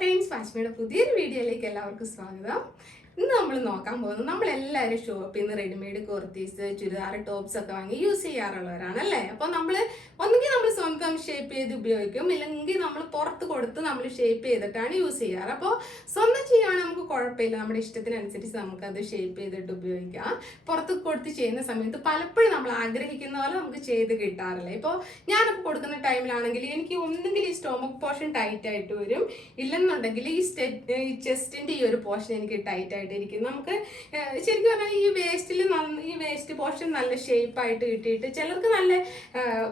Friends, വാച്ച്മയുടെ പുതിയൊരു വീഡിയോയിലേക്ക് എല്ലാവർക്കും സ്വാഗതം. ഇന്ന് നമ്മൾ നോക്കാൻ പോകുന്നത്, നമ്മളെല്ലാവരും ഷോപ്പിൽ നിന്ന് റെഡിമെയ്ഡ് കുർത്തീസ്, ചുരിദാർ, ടോപ്സ് ഒക്കെ വാങ്ങി യൂസ് ചെയ്യാറുള്ളവരാണ് അല്ലേ. അപ്പോൾ ഒന്നുകിൽ നമ്മൾ സ്വന്തം ഷേപ്പ് ചെയ്ത് ഉപയോഗിക്കും, ഇല്ലെങ്കിൽ നമ്മൾ പുറത്ത് കൊടുത്ത് നമ്മൾ ഷേപ്പ് ചെയ്തിട്ടാണ് യൂസ് ചെയ്യാറ്. അപ്പോൾ സ്വന്തം ചെയ്യുകയാണെങ്കിൽ നമുക്ക് കുഴപ്പമില്ല, നമ്മുടെ ഇഷ്ടത്തിനനുസരിച്ച് നമുക്കത് ഷേപ്പ് ചെയ്തിട്ട് ഉപയോഗിക്കാം. പുറത്ത് കൊടുത്ത് ചെയ്യുന്ന സമയത്ത് പലപ്പോഴും നമ്മൾ ആഗ്രഹിക്കുന്ന പോലെ നമുക്ക് ചെയ്ത് കിട്ടാറില്ല. ഇപ്പോൾ ഞാനപ്പോൾ കൊടുക്കുന്ന ടൈമിലാണെങ്കിൽ എനിക്ക് ഒന്നുകിൽ ഈ സ്റ്റൊമക്ക് പോർഷൻ ടൈറ്റ് ആയിട്ട് വരും, ഇല്ലെന്നുണ്ടെങ്കിൽ ഈ ചെസ്റ്റിൻ്റെ ഈ ഒരു പോർഷൻ എനിക്ക് ടൈറ്റ് ആയിട്ട് ഇരിക്കും. നമുക്ക് ശരിക്കും പറഞ്ഞാൽ ഈ വേസ്റ്റ് പോർഷൻ നല്ല ഷേപ്പായിട്ട് കിട്ടിയിട്ട് ചിലർക്ക് നല്ല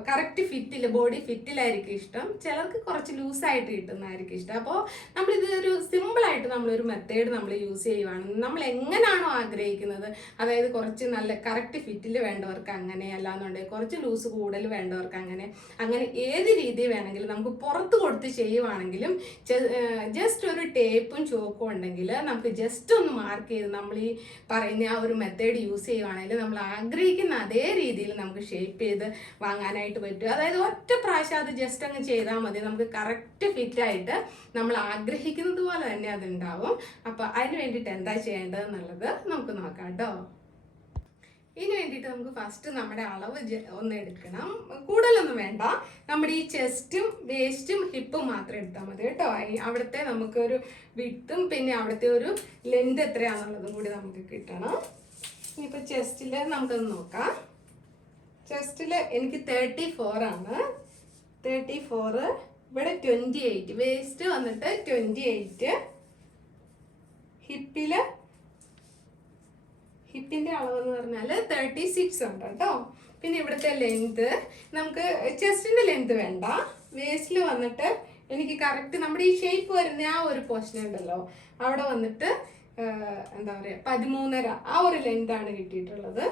കറക്റ്റ് ഫിറ്റിൽ, ബോഡി ഫിറ്റിലായിരിക്കും ഇഷ്ടം, ചിലർക്ക് കുറച്ച് ലൂസായിട്ട് കിട്ടുന്നതായിരിക്കും ഇഷ്ടം. അപ്പോൾ നമ്മളിതൊരു സിമ്പിളായിട്ട് നമ്മളൊരു മെത്തേഡ് നമ്മൾ യൂസ് ചെയ്യുവാണ്. നമ്മൾ എങ്ങനെയാണോ ആഗ്രഹിക്കുന്നത്, അതായത് കുറച്ച് നല്ല കറക്റ്റ് ഫിറ്റിൽ വേണ്ടവർക്ക് അങ്ങനെ, അല്ലാന്നുണ്ടെങ്കിൽ കുറച്ച് ലൂസ് കൂടുതൽ വേണ്ടവർക്ക് അങ്ങനെ ഏത് രീതി വേണമെങ്കിലും നമുക്ക് പുറത്ത് കൊടുത്ത് ചെയ്യുവാണെങ്കിലും ജസ്റ്റ് ഒരു ടേപ്പും ചോക്കും ഉണ്ടെങ്കിൽ നമുക്ക് ജസ്റ്റ് ഒന്ന് മാർക്ക് ചെയ്ത് നമ്മൾ ഈ പറയുന്ന ആ ഒരു മെത്തേഡ് യൂസ് ചെയ്യുവാണെങ്കിൽ നമ്മൾ ആഗ്രഹിക്കുന്ന അതേ രീതിയിൽ നമുക്ക് ഷേപ്പ് ചെയ്ത് വാങ്ങാനായിട്ട് പറ്റും. അതായത് ഒറ്റ പ്രാവശ്യം അത് ജസ്റ്റ് അങ്ങ് ചെയ്താൽ മതി, നമുക്ക് കറക്റ്റ് ഫിറ്റായിട്ട് നമ്മൾ ആഗ്രഹിക്കുന്നത് പോലെ തന്നെ അതുണ്ടാവും. അപ്പോൾ അതിന് വേണ്ടിയിട്ട് എന്താ ചെയ്യേണ്ടതെന്നുള്ളത് നമുക്ക് നോക്കാം കേട്ടോ. ഇതിന് വേണ്ടിയിട്ട് നമുക്ക് ഫസ്റ്റ് നമ്മുടെ അളവ് ഒന്ന് എടുക്കണം, കൂടുതലൊന്നും വേണ്ട. നമ്മുടെ ഈ ചെസ്റ്റും വേസ്റ്റും ഹിപ്പും മാത്രം എടുത്താൽ മതി കേട്ടോ. അവിടുത്തെ നമുക്കൊരു വിട്ടും പിന്നെ അവിടുത്തെ ഒരു ലെന്ത് എത്രയാണെന്നുള്ളതും കൂടി നമുക്ക് കിട്ടണം. ഇനിയിപ്പോൾ ചെസ്റ്റിൽ നമുക്കത് നോക്കാം. ചെസ്റ്റിൽ എനിക്ക് 34 ആണ്. 34, ഇവിടെ 28, വേസ്റ്റ് വന്നിട്ട് 28, ഹിപ്പിൻ്റെ അളവെന്ന് പറഞ്ഞാൽ 36 ഉണ്ട് കേട്ടോ. പിന്നെ ഇവിടുത്തെ ലെങ്ത്, നമുക്ക് ചെസ്റ്റിൻ്റെ ലെങ്ത് വേണ്ട, വേസ്റ്റിൽ വന്നിട്ട് എനിക്ക് കറക്റ്റ് നമ്മുടെ ഈ ഷേപ്പ് വരുന്ന ആ ഒരു പോർഷൻ ഉണ്ടല്ലോ, അവിടെ വന്നിട്ട് എന്താ പറയുക 13.5 ആ ഒരു ലെങ്താണ് കിട്ടിയിട്ടുള്ളത്.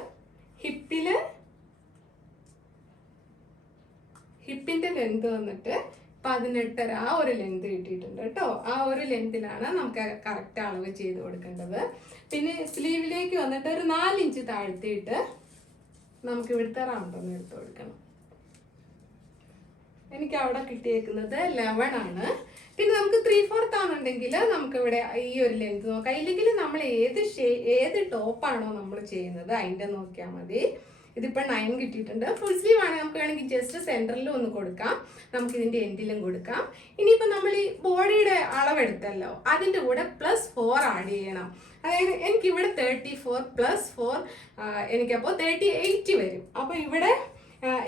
ഹിപ്പിൻ്റെ ലെങ്ത് വന്നിട്ട് 18.5 ആ ഒരു ലെങ്ത് കിട്ടിയിട്ടുണ്ട് കേട്ടോ. ആ ഒരു ലെങ്തിലാണ് നമുക്ക് കറക്റ്റ് അളവ് ചെയ്ത് കൊടുക്കേണ്ടത്. പിന്നെ സ്ലീവിലേക്ക് വന്നിട്ട് ഒരു 4 ഇഞ്ച് താഴ്ത്തിയിട്ട് നമുക്ക് ഇവിടുത്തെ റൗണ്ട് ഒന്ന് എടുത്ത് കൊടുക്കണം. എനിക്ക് അവിടെ കിട്ടിയേക്കുന്നത് 11 ആണ്. പിന്നെ നമുക്ക് 3/4 ആണെന്നുണ്ടെങ്കിൽ നമുക്കിവിടെ ഈ ഒരു ലെങ്ത് നോക്കാം. ഇല്ലെങ്കിൽ നമ്മൾ ഏത് ടോപ്പാണോ നമ്മൾ ചെയ്യുന്നത് അതിൻ്റെ നോക്കിയാൽ മതി. ഇതിപ്പോൾ 9 കിട്ടിയിട്ടുണ്ട്. ഫുൾ സ്ലീവ് ആണെങ്കിൽ നമുക്ക് വേണമെങ്കിൽ ജസ്റ്റ് സെൻറ്ററിലും ഒന്ന് കൊടുക്കാം, നമുക്ക് ഇതിൻ്റെ എൻഡിലും കൊടുക്കാം. ഇനിയിപ്പോൾ നമ്മൾ ഈ ബോഡിയുടെ അളവെടുത്തല്ലോ, അതിൻ്റെ കൂടെ +4 ആഡ് ചെയ്യണം. അതായത് എനിക്കിവിടെ 34 +4 എനിക്കപ്പോൾ 38 വരും. അപ്പോൾ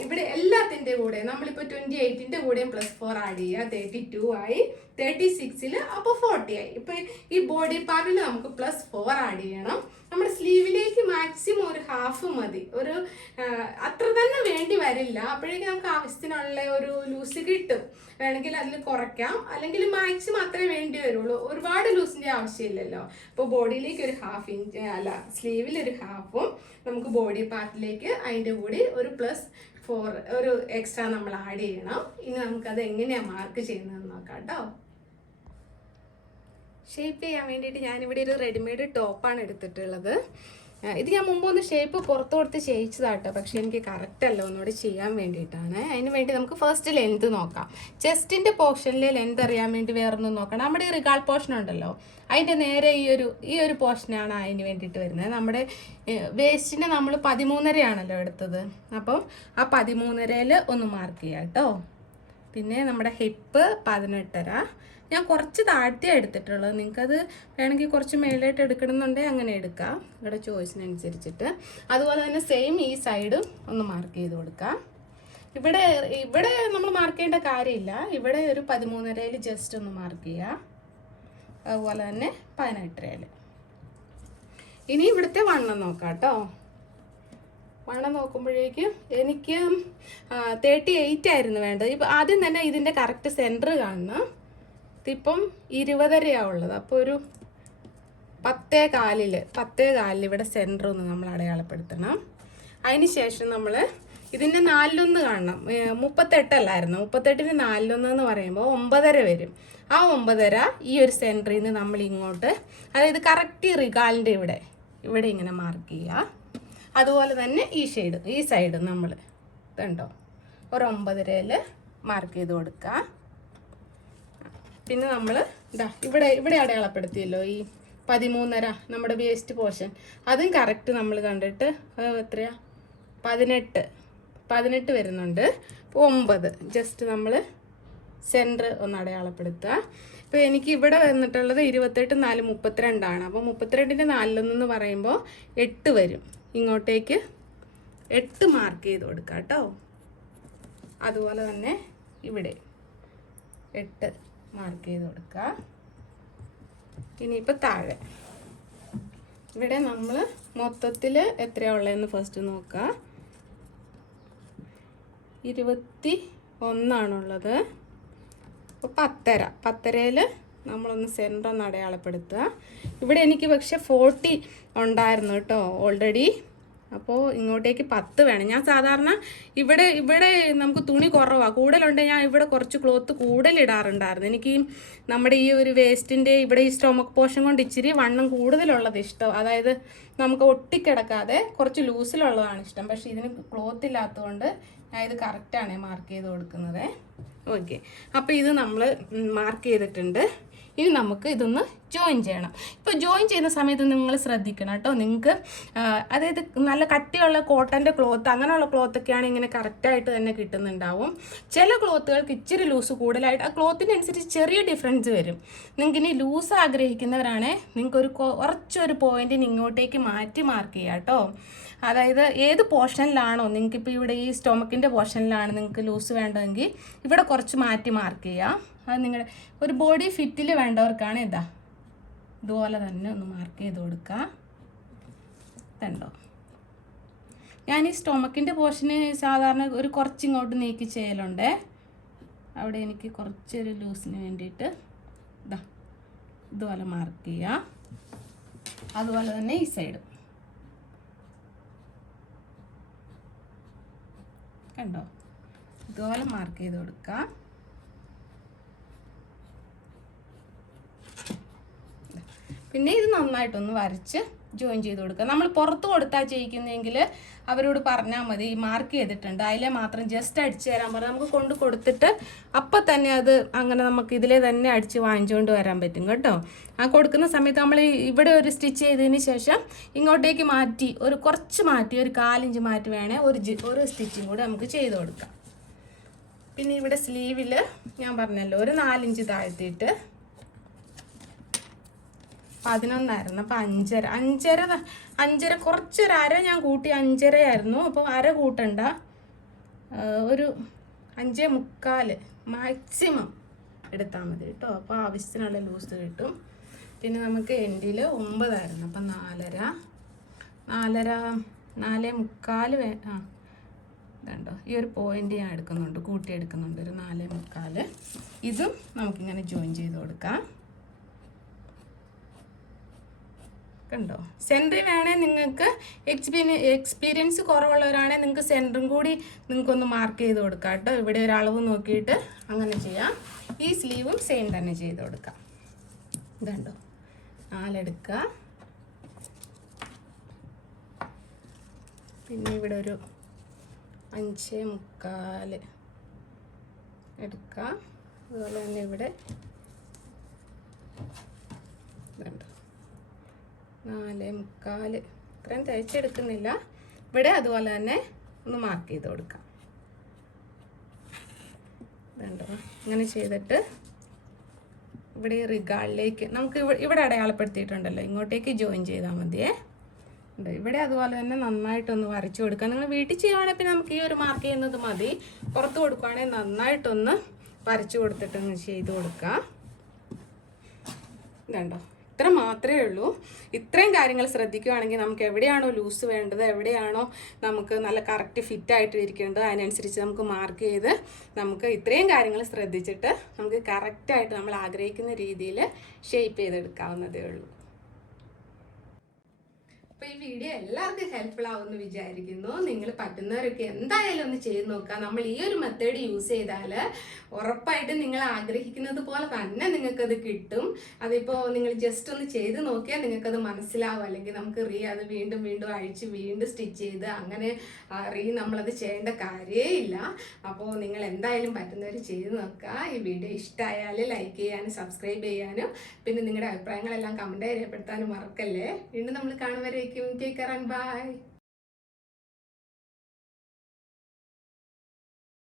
ഇവിടെ എല്ലാത്തിൻ്റെ കൂടെ നമ്മളിപ്പോൾ 28ൻ്റെ കൂടെയും +4 ആഡ് ചെയ്യുക, 32 ആയി. 36ൽ അപ്പോൾ 40 ആയി. ഇപ്പോൾ ഈ ബോഡി പാർട്ടിൽ നമുക്ക് +4 ആഡ് ചെയ്യണം. നമ്മുടെ സ്ലീവിലേക്ക് മാക്സിമം ഒരു 1/2 മതി, ഒരു അത്ര തന്നെ വേണ്ടി വരില്ല. അപ്പോഴേക്കും നമുക്ക് ആവശ്യത്തിനുള്ള ഒരു ലൂസ് കിട്ടും. വേണമെങ്കിൽ അതിൽ കുറയ്ക്കാം, അല്ലെങ്കിൽ മാക്സിമം അത്രേ വേണ്ടി വരുള്ളൂ, ഒരുപാട് ലൂസിൻ്റെ ആവശ്യമില്ലല്ലോ. അപ്പോൾ ബോഡിയിലേക്ക് ഒരു 1/2 ഇഞ്ച്, അല്ല സ്ലീവിൽ ഒരു 1/2ഉം നമുക്ക് ബോഡി പാർട്ടിലേക്ക് അതിൻ്റെ കൂടി ഒരു +4 ഒരു എക്സ്ട്രാ നമ്മൾ ആഡ് ചെയ്യണം. ഇനി നമുക്കത് എങ്ങനെയാണ് മാർക്ക് ചെയ്യുന്നതെന്ന് നോക്കാം കേട്ടോ. ഷേപ്പ് ചെയ്യാൻ വേണ്ടിയിട്ട് ഞാനിവിടെ ഒരു റെഡിമെയ്ഡ് ടോപ്പാണ് എടുത്തിട്ടുള്ളത്. ഇത് ഞാൻ മുമ്പ് ഒന്ന് ഷേപ്പ് പുറത്ത് കൊടുത്ത് ചെയ്യിച്ചതാട്ടോ, പക്ഷേ എനിക്ക് കറക്റ്റ് അല്ല, ഒന്നുകൂടി ചെയ്യാൻ വേണ്ടിയിട്ടാണ്. അതിന് വേണ്ടി നമുക്ക് ഫസ്റ്റ് ലെന്ത് നോക്കാം. ചെസ്റ്റിൻ്റെ പോർഷനിൽ ലെന്ത് അറിയാൻ വേണ്ടി വേറൊന്നും നോക്കണം. നമ്മുടെ ഈ റിഗാൾ പോർഷൻ ഉണ്ടല്ലോ, അതിൻ്റെ നേരെ ഈ ഒരു പോർഷനാണ് അതിന് വേണ്ടിയിട്ട് വരുന്നത്. നമ്മുടെ വേസ്റ്റിന് നമ്മൾ 13.5 ആണല്ലോ എടുത്തത്, അപ്പം ആ 13.5-ൽ ഒന്ന് മാർക്ക് ചെയ്യാം കേട്ടോ. പിന്നെ നമ്മുടെ ഹിപ്പ് 18.5, ഞാൻ കുറച്ച് താഴ്ത്തിയാണ് എടുത്തിട്ടുള്ളത്. നിങ്ങൾക്കത് വേണമെങ്കിൽ കുറച്ച് മേലായിട്ട് എടുക്കണമെന്നുണ്ടെങ്കിൽ അങ്ങനെ എടുക്കാം, നിങ്ങളുടെ ചോയ്സിനനുസരിച്ചിട്ട്. അതുപോലെ തന്നെ സെയിം ഈ സൈഡും ഒന്ന് മാർക്ക് ചെയ്ത് കൊടുക്കാം. ഇവിടെ നമ്മൾ മാർക്ക് ചെയ്യേണ്ട കാര്യമില്ല, ഇവിടെ ഒരു 13.5-ൽ ജസ്റ്റ് ഒന്ന് മാർക്ക് ചെയ്യുക. അതുപോലെ തന്നെ 18.5-ൽ. ഇനി ഇവിടുത്തെ വണ്ണം നോക്കാം കേട്ടോ. വണ്ണം നോക്കുമ്പോഴേക്കും എനിക്ക് 38 ആയിരുന്നു വേണ്ടത്. ഇപ്പം ആദ്യം തന്നെ ഇതിൻ്റെ കറക്റ്റ് സെൻറ്റർ കാണണം. ഇതിപ്പം 20.5 ഉള്ളത്, അപ്പോൾ ഒരു 10.4 ഇവിടെ സെൻറ്റർ ഒന്ന് നമ്മൾ അടയാളപ്പെടുത്തണം. അതിന് ശേഷം നമ്മൾ ഇതിൻ്റെ 4/1 കാണണം. 38 അല്ലായിരുന്നു, 38ന് 4/1 എന്ന് പറയുമ്പോൾ 9.5 വരും. ആ 9.5 ഈ ഒരു സെൻറ്ററിൽ നിന്ന് നമ്മൾ ഇങ്ങോട്ട്, അതായത് കറക്റ്റ് റിഗാളിൻ്റെ ഇവിടെ ഇങ്ങനെ മാർക്ക് ചെയ്യുക. അതുപോലെ തന്നെ ഈ സൈഡ് നമ്മൾ ഇതുണ്ടോ ഒരു 9.5-ൽ മാർക്ക് ചെയ്ത് കൊടുക്കുക. പിന്നെ നമ്മൾ ഇവിടെ അടയാളപ്പെടുത്തിയല്ലോ ഈ 13.5 നമ്മുടെ വേസ്റ്റ് പോർഷൻ, അതും കറക്റ്റ് നമ്മൾ കണ്ടിട്ട് എത്രയാ 18 വരുന്നുണ്ട്. 9 ജസ്റ്റ് നമ്മൾ സെൻറ്റർ ഒന്ന് അടയാളപ്പെടുത്തുക. ഇപ്പോൾ എനിക്ക് ഇവിടെ വന്നിട്ടുള്ളത് 28 4 32 അപ്പോൾ 32ൻ്റെ 4 പറയുമ്പോൾ 8 വരും. ഇങ്ങോട്ടേക്ക് 8 മാർക്ക് ചെയ്ത് കൊടുക്കുക കേട്ടോ. അതുപോലെ തന്നെ ഇവിടെ 8 മാർക്ക് ചെയ്ത് കൊടുക്കുക. ഇനിയിപ്പോൾ താഴെ ഇവിടെ നമ്മൾ മൊത്തത്തിൽ എത്രയാണ് ഉള്ളതെന്ന് ഫസ്റ്റ് നോക്കുക. 21 അപ്പോൾ 10.5 നമ്മളൊന്ന് സെൻറ്റർ ഒന്ന് അടയാളപ്പെടുത്തുക. ഇവിടെ എനിക്ക് പക്ഷെ 40 ഉണ്ടായിരുന്നു കേട്ടോ ഓൾറെഡി. അപ്പോൾ ഇങ്ങോട്ടേക്ക് 10 വേണം. ഞാൻ സാധാരണ ഇവിടെ നമുക്ക് തുണി കുറവാണ്, കൂടുതലുണ്ടെങ്കിൽ ഞാൻ ഇവിടെ കുറച്ച് ക്ലോത്ത് കൂടുതലിടാറുണ്ടായിരുന്നു. എനിക്ക് നമ്മുടെ ഈ ഒരു വേസ്റ്റിൻ്റെ ഇവിടെ ഈ സ്റ്റൊമക്ക് പോർഷൻ കൊണ്ട് ഇച്ചിരി വണ്ണം കൂടുതലുള്ളത് ഇഷ്ടം. അതായത് നമുക്ക് ഒട്ടിക്കിടക്കാതെ കുറച്ച് ലൂസിലുള്ളതാണ് ഇഷ്ടം. പക്ഷേ ഇതിന് ക്ലോത്ത് ഇല്ലാത്തതുകൊണ്ട് ഞാൻ ഇത് കറക്റ്റാണ് മാർക്ക് ചെയ്ത് കൊടുക്കുന്നത്. ഓക്കെ, അപ്പോൾ ഇത് നമ്മൾ മാർക്ക് ചെയ്തിട്ടുണ്ട്. ഇനി നമുക്ക് ഇതൊന്ന് ജോയിൻ ചെയ്യണം. ഇപ്പോൾ ജോയിൻ ചെയ്യുന്ന സമയത്ത് നിങ്ങൾ ശ്രദ്ധിക്കണം കേട്ടോ. നിങ്ങൾക്ക് അതായത് നല്ല കട്ടിയുള്ള കോട്ടൻ്റെ ക്ലോത്ത് അങ്ങനെയുള്ള ക്ലോത്തൊക്കെയാണ് ഇങ്ങനെ കറക്റ്റായിട്ട് തന്നെ കിട്ടുന്നുണ്ടാവും. ചില ക്ലോത്തുകൾക്ക് ഇച്ചിരി ലൂസ് കൂടുതലായിട്ട് ആ ക്ലോത്തിനനുസരിച്ച് ചെറിയ ഡിഫറൻസ് വരും. നിങ്ങൾക്ക് ഇനി ലൂസ് ആഗ്രഹിക്കുന്നവരാണേ നിങ്ങൾക്കൊരു കുറച്ചൊരു പോയിൻറ്റിന് ഇങ്ങോട്ടേക്ക് മാറ്റി മാർക്ക് ചെയ്യാം കേട്ടോ. അതായത് ഏത് പോർഷനിലാണോ നിങ്ങൾക്കിപ്പോൾ ഇവിടെ ഈ സ്റ്റൊമക്കിൻ്റെ പോർഷനിലാണ് നിങ്ങൾക്ക് ലൂസ് വേണ്ടതെങ്കിൽ ഇവിടെ കുറച്ച് മാറ്റി മാർക്ക് ചെയ്യാം. അത് നിങ്ങളുടെ ഒരു ബോഡി ഫിറ്റിൽ വേണ്ടവർക്കാണ് ഇതുപോലെ തന്നെ ഒന്ന് മാർക്ക് ചെയ്ത് കൊടുക്കുക. ഇതുണ്ടോ, ഞാൻ ഈ സ്റ്റൊമക്കിൻ്റെ പോർഷന് സാധാരണ ഒരു കുറച്ച് ഇങ്ങോട്ട് നീക്കി ചെയ്യലുണ്ട്. അവിടെ എനിക്ക് കുറച്ചൊരു ലൂസിന് വേണ്ടിയിട്ട് ഇതുപോലെ മാർക്ക് ചെയ്യുക. അതുപോലെ തന്നെ ഈ സൈഡ് കണ്ടോ, ഇതുപോലെ മാർക്ക് ചെയ്ത് കൊടുക്കുക. പിന്നെ ഇത് നന്നായിട്ടൊന്ന് വരച്ച് ജോയിൻ ചെയ്ത് കൊടുക്കുക. നമ്മൾ പുറത്ത് കൊടുത്താൽ ചെയ്യിക്കുന്നതെങ്കിൽ അവരോട് പറഞ്ഞാൽ മതി, ഈ മാർക്ക് ചെയ്തിട്ടുണ്ട് അതിലെ മാത്രം ജസ്റ്റ് അടിച്ചു തരാൻ പറഞ്ഞാൽ നമുക്ക് കൊണ്ട് കൊടുത്തിട്ട് അപ്പം തന്നെ അത് അങ്ങനെ നമുക്ക് ഇതിലെ തന്നെ അടിച്ച് വാങ്ങിച്ചുകൊണ്ട് വരാൻ പറ്റും കേട്ടോ. ആ കൊടുക്കുന്ന സമയത്ത് നമ്മൾ ഇവിടെ ഒരു സ്റ്റിച്ച് ചെയ്തതിന് ശേഷം ഇങ്ങോട്ടേക്ക് മാറ്റി കുറച്ച് മാറ്റി ഒരു 1/4 ഇഞ്ച് മാറ്റി വേണേൽ ഒരു സ്റ്റിച്ചും കൂടെ നമുക്ക് ചെയ്ത് കൊടുക്കാം. പിന്നെ ഇവിടെ സ്ലീവിൽ ഞാൻ പറഞ്ഞല്ലോ ഒരു 4 ഇഞ്ച് താഴ്ത്തിയിട്ട് 11 അപ്പോൾ 5.5 കുറച്ചൊരു അര ഞാൻ കൂട്ടി 5.5 അപ്പോൾ അര കൂട്ടണ്ട, ഒരു 5.25 മാക്സിമം എടുത്താൽ മതി കേട്ടോ. അപ്പോൾ ആവശ്യത്തിനുള്ള ലൂസ് കിട്ടും. പിന്നെ നമുക്ക് എൻഡിൽ 9 അപ്പം 4.25 ഇതുണ്ടോ, ഈ ഒരു പോയിന്റ് ഞാൻ എടുക്കുന്നുണ്ട്, കൂട്ടിയെടുക്കുന്നുണ്ട് ഒരു 4.25. ഇതും നമുക്കിങ്ങനെ ജോയിൻ ചെയ്ത് കൊടുക്കാം. കണ്ടോ, സെൻറ്ററിൽ വേണേൽ നിങ്ങൾക്ക് എക്സ്പീരിയൻസ് കുറവുള്ളവരാണെങ്കിൽ നിങ്ങൾക്ക് സെൻറ്ററും കൂടി നിങ്ങൾക്കൊന്ന് മാർക്ക് ചെയ്ത് കൊടുക്കാം കേട്ടോ. ഇവിടെ ഒരു അളവ് നോക്കിയിട്ട് അങ്ങനെ ചെയ്യാം. ഈ സ്ലീവും സെയിം തന്നെ ചെയ്ത് കൊടുക്കാം. ഇതുണ്ടോ, 4 എടുക്കുക. പിന്നെ ഇവിടെ ഒരു 5.25 എടുക്കുക. അതുപോലെ തന്നെ ഇവിടെ ഇതുണ്ടോ 4.25 ഇത്രയും തയ്ച്ചെടുക്കുന്നില്ല. ഇവിടെ അതുപോലെ തന്നെ ഒന്ന് മാർക്ക് ചെയ്ത് കൊടുക്കാം. ഇതുണ്ടോ, ഇങ്ങനെ ചെയ്തിട്ട് ഇവിടെ റിഗാളിലേക്ക് നമുക്ക് ഇവിടെ അടയാളപ്പെടുത്തിയിട്ടുണ്ടല്ലോ, ഇങ്ങോട്ടേക്ക് ജോയിൻ ചെയ്താൽ മതിയേ. ഇവിടെ അതുപോലെ തന്നെ നന്നായിട്ടൊന്ന് വരച്ചു കൊടുക്കാം. നിങ്ങൾ വീട്ടിൽ ചെയ്യുവാണെങ്കിൽ പിന്നെ നമുക്ക് ഈ ഒരു മാർക്ക് ചെയ്യുന്നത് മതി. പുറത്ത് കൊടുക്കുകയാണെങ്കിൽ നന്നായിട്ടൊന്ന് വരച്ചു കൊടുത്തിട്ടൊന്ന് ചെയ്ത് കൊടുക്കാം. ഇതുണ്ടോ, ഇത്ര മാത്രമേ ഉള്ളൂ. ഇത്രയും കാര്യങ്ങൾ ശ്രദ്ധിക്കുകയാണെങ്കിൽ നമുക്ക് എവിടെയാണോ ലൂസ് വേണ്ടത്, എവിടെയാണോ നമുക്ക് നല്ല കറക്റ്റ് ഫിറ്റായിട്ട് ഇരിക്കേണ്ടത് അതിനനുസരിച്ച് നമുക്ക് മാർക്ക് ചെയ്ത് നമുക്ക് ഇത്രയും കാര്യങ്ങൾ ശ്രദ്ധിച്ചിട്ട് നമുക്ക് കറക്റ്റായിട്ട് നമ്മൾ ആഗ്രഹിക്കുന്ന രീതിയിൽ ഷേപ്പ് ചെയ്തെടുക്കാവുന്നതേ ഉള്ളൂ. അപ്പൊ ഈ വീഡിയോ എല്ലാവർക്കും ഹെൽപ്ഫുൾ ആവുമെന്ന് വിചാരിക്കുന്നു. നിങ്ങൾ പറ്റുന്നവരൊക്കെ എന്തായാലും ഒന്ന് ചെയ്ത് നോക്കുക. നമ്മൾ ഈ ഒരു മെത്തേഡ് യൂസ് ചെയ്താൽ ഉറപ്പായിട്ടും നിങ്ങൾ ആഗ്രഹിക്കുന്നത് പോലെ തന്നെ നിങ്ങൾക്കത് കിട്ടും. അതിപ്പോൾ നിങ്ങൾ ജസ്റ്റ് ഒന്ന് ചെയ്ത് നോക്കിയാൽ നിങ്ങൾക്കത് മനസ്സിലാവും. അല്ലെങ്കിൽ നമുക്ക് അത് വീണ്ടും വീണ്ടും അഴിച്ച് വീണ്ടും സ്റ്റിച്ച് ചെയ്ത് അങ്ങനെ നമ്മളത് ചെയ്യേണ്ട കാര്യമേ ഇല്ല. അപ്പോൾ നിങ്ങൾ എന്തായാലും പറ്റുന്നവർ ചെയ്ത് നോക്കുക. ഈ വീഡിയോ ഇഷ്ടമായാൽ ലൈക്ക് ചെയ്യാനും സബ്സ്ക്രൈബ് ചെയ്യാനും പിന്നെ നിങ്ങളുടെ അഭിപ്രായങ്ങളെല്ലാം കമൻറ്റായി രേഖപ്പെടുത്താനും മറക്കല്ലേ. വീണ്ടും നമ്മൾ കാണുവരേക്കും. Take care and by.